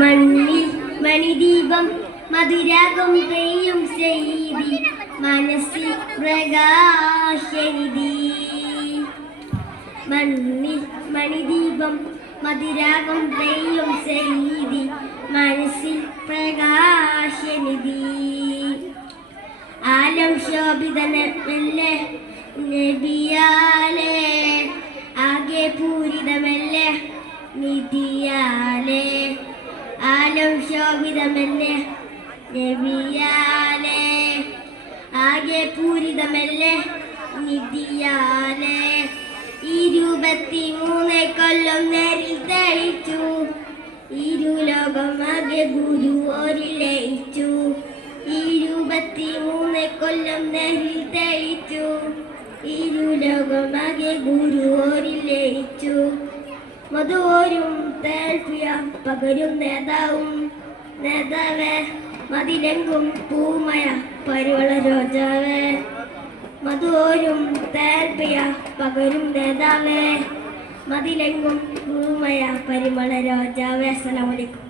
മണ്ണിൽ മണിദീപം മധുരാഗം പെയ്യും ചെയ്തി മനസ്സിൽ പ്രകാശനിധി. മണ്ണിൽ മണിദീപം മധുരാഗം പെയ്യും ചെയ്തി മനസ്സിൽ പ്രകാശനിധി. ആലം ശോഭിതമല്ലേ നബിയാലേ, ആകെ പൂരിതമല്ലേ നിധിയാലേ. ആലം ശോഭിതമല്ലേ നബിയാലേ, ആകെ പൂരിതമല്ലേ നിധിയാലേ. 23 കൊല്ലം നേരിൽ തെളിച്ചു, ഇരുലോകമാകെ ഗുരു ഓരിൽ ലയിച്ചു. 23 കൊല്ലം നേരിൽ തെളിച്ചു, ഇരുലോകമാകെ ഗുരു ഓരിൽ ലയിച്ചു. മധുവോരും തേൽപ്പിയ പകരും നേതാവേ, മതിലെങ്കും പൂമയ പരിവള രോജാവേ. മധുവോരും തേൽപ്പിയ പകരും നേതാവേ, മതിലെങ്കും പൂമയ പരിമള രോജാവേ. അസ്സലാമു അലൈക്കും.